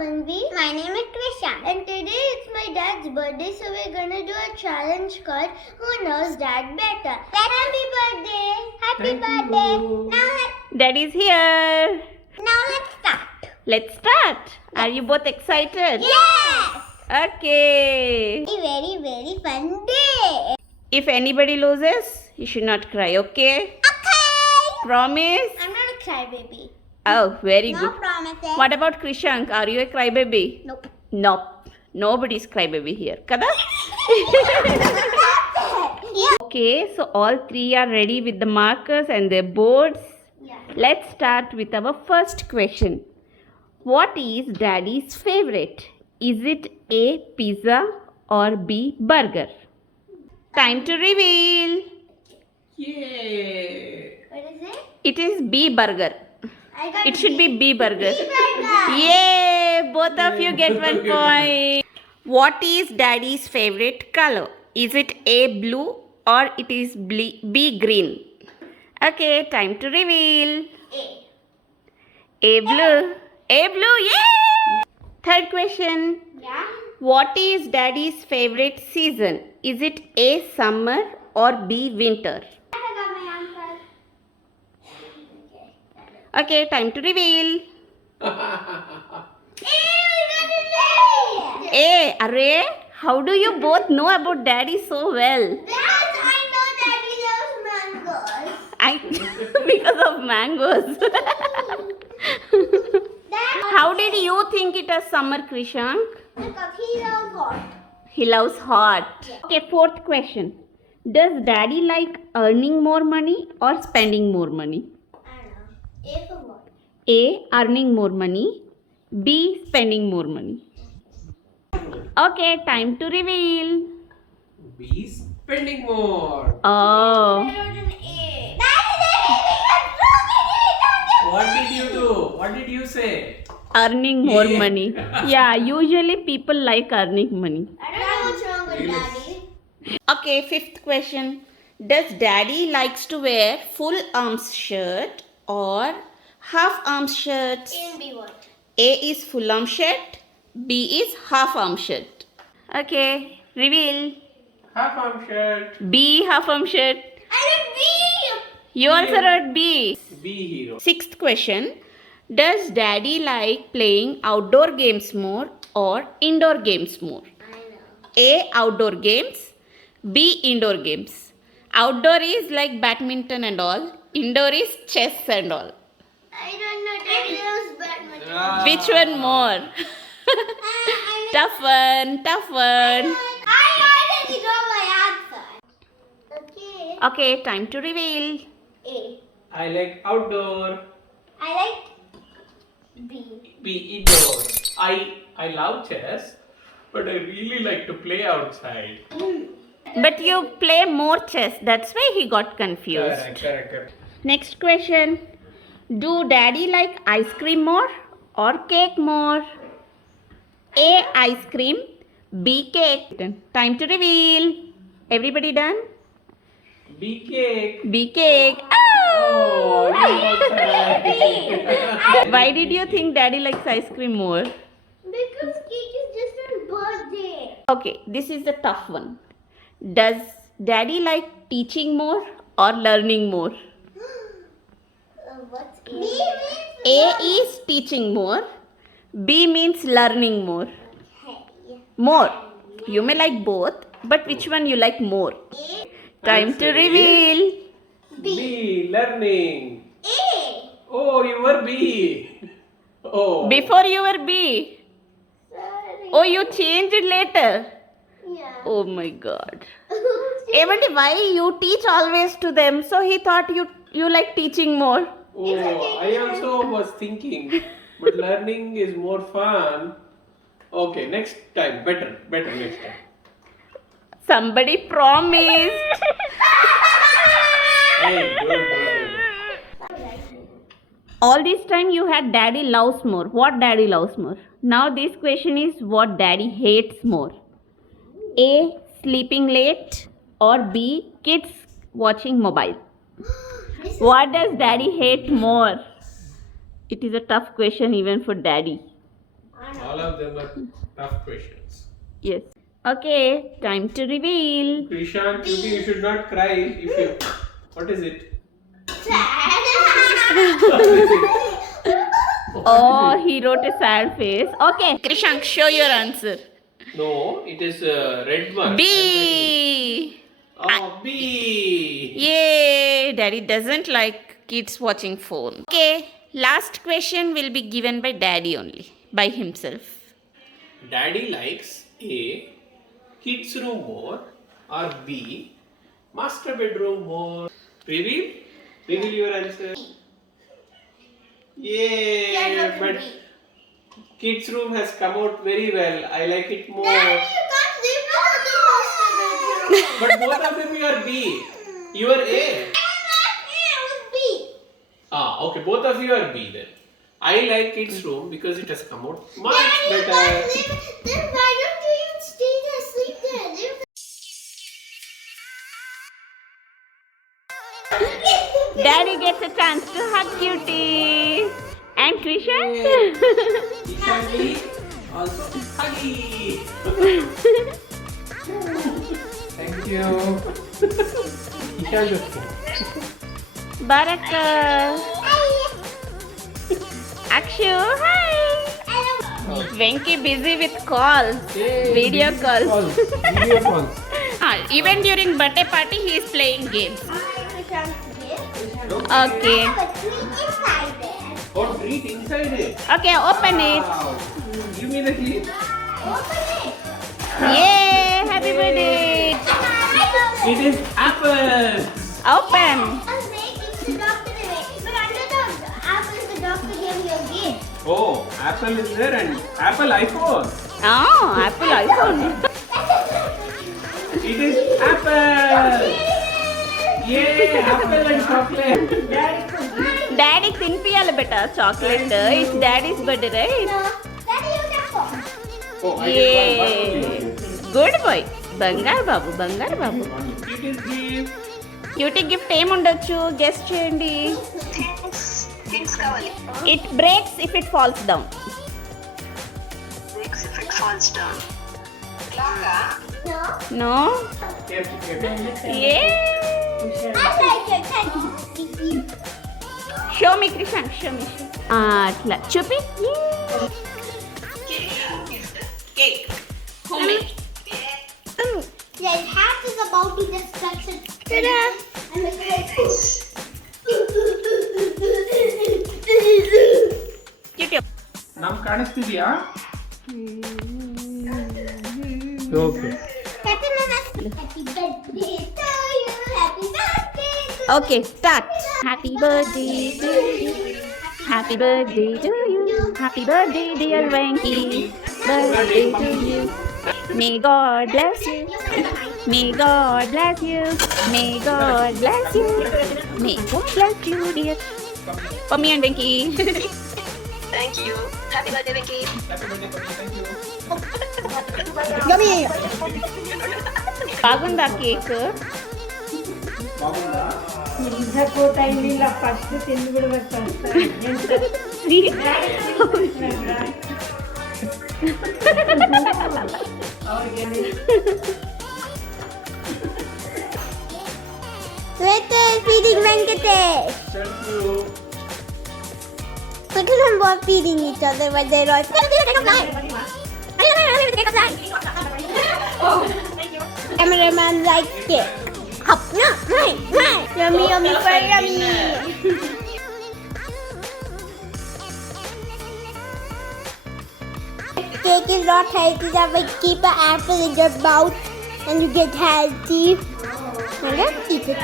Manvi. My name is Trisha. And today it's my dad's birthday, so we're gonna do a challenge called Who Knows Dad Better. Happy birthday! Happy birthday! Daddy's here. Now let's start. Let's start. Are you both excited? Yes! Okay. A very, very fun day. If anybody loses, you should not cry, okay? Okay! Promise? I'm not a crybaby. Oh, very No good. promises. What about Krishank? Are you a crybaby? Nope. Nope. Nobody's crybaby here. Kada? Yeah. Okay, so all three are ready with the markers and their boards. Yeah. Let's start with our first question. What is Daddy's favorite? Is it A, pizza or B, burger? Time to reveal. Yay! What is it? It is B, burger. I got It should be B, burger. burger. Yay! Both of you get 1 point. What is Daddy's favorite color? Is it A, blue or it is B, green? Okay, time to reveal. A. A, blue. A, blue, yay! Third question. Yeah. What is Daddy's favorite season? Is it A, summer or B, winter? I forgot my answer. Okay, time to reveal. A, array, how do you both know about Daddy so well? Because I know Daddy loves mangoes. Because of mangoes. How did you think it as summer, Krishank? Because he loves hot. He loves hot. Okay, fourth question. Does Daddy like earning more money or spending more money? I know. A for what? A, earning more money. B, spending more money. Okay, time to reveal. Be spending more. Oh. I wrote an A. What did you do? What did you say? Earning more Yeah. money. Yeah, usually people like earning money. I don't know what's wrong with Yes. Daddy. Okay, fifth question. Does Daddy likes to wear full arms shirt or half arms shirts? A and B what? A is full arm shirt, B is half arm shirt. Okay, reveal. Half arm shirt. B, half arm shirt. I wrote B. You also wrote B. Be hero. Sixth question. Does Daddy like playing outdoor games more or indoor games more? I know. A, outdoor games. B, indoor games. Outdoor is like badminton and all. Indoor is chess and all. I don't know. Daddy loves badminton. Which one more? Tough one, tough one. I already know my answer. Okay. Okay, time to reveal. A. I like outdoor. I like B. Be indoor. I love chess, but I really like to play outside. But you play more chess. That's why he got confused. Correct. Next question. Do Daddy like ice cream more or cake more? A, ice cream. B, cake. Time to reveal. Everybody done? Be cake. B, cake. Oh, Oh! you also Why did you think Daddy likes ice cream more? Because cake is just on birthday. Okay, this is the tough one. Does Daddy like teaching more or learning more? What's A? B means A is teaching more. B means learning more. hey. More. You may like both, but which one you like more? A. Time to reveal. Be learning. A. Oh, you were B. Oh. Before you were B. Sorry. Oh, you changed it later. Yeah. Oh my God. Even why you teach always to them? So he thought you like teaching more. Oh, I also was thinking, but learning is more fun. Okay, next time, better next time. Somebody promised. Hey, good. All this time you had Daddy loves more. What Daddy loves more? Now this question is what Daddy hates more. A, sleeping late or B, kids watching mobile. What does Daddy hate more? It is a tough question even for Daddy. I All of them are tough questions. Yes. Okay, time to reveal. Krishan, Cutie, you should not cry if you. What is it? Oh, he wrote a sad face. Okay, Krishank, show your answer. No, it is red one. B. Oh, B. Yay! Daddy doesn't like kids watching phone. Okay, last question will be given by Daddy only, by himself. Daddy likes A, kids room more, or B, master bedroom more. Reveal? Reveal your answer. Yay! But kids room has come out very well. I like it more. But both of them you are B. You are A. Ah, okay. Both of you are B then. I like kids room because it has come out much better. Then why don't you even stay there, sleep there? Daddy gets a chance to hug Cutie. And Krishan? Ishani also huggy. Thank you. Ishan just Baraka. Akshu, hi. Venki busy with calls. Video calls. Video calls. Even during birthday party, he is playing games. Okay. Oh, treat inside it. Okay, open it. Wow. Give me the key. Yay! Happy birthday. It is apple. Open. Oh, apple is there and apple iPhone. Oh, Apple iPhone. It is apple. Yay, apple and chocolate. Daddy తినిపియాలి బేటా chocolate it's daddy's birthday right Oh, I ఏ get one. Good boy బంగారు బాబు బంగారు బాబు It is gift. Cutie gift ఏముండొచ్చు guess చేయండి it breaks if it falls down no ఏ show me Krishna show me అట్లా చూపి cake homemade Yeah, half is about to destruction. Ta-da! I'm excited. Cutie ನಮ್ ಕಾಣಿಸ್ತಿದ್ಯಾ okay Happy birthday to you. Happy birthday to Okay, start. Happy birthday to you. Happy birthday to you. Happy birthday, dear Venki. Birthday to you. May God bless you. May God bless you. May God bless you. May God bless you, dear. For me and Venki. Thank you. Happy birthday, Vicky. Yummy. బాగుందా cake బాగుందా time ಇಲ್ಲ first ತಿಂದ್ಬಿಡ್ಬೇಕು Venkatesh feeding Venkatesh. Thank you. Look at them both feeding each other when they're like, Cameraman likes it. Hop, no, right. Yummy, yummy, very yummy. Cake is not healthy, that will keep an apple in your mouth and you get healthy. And let's eat it.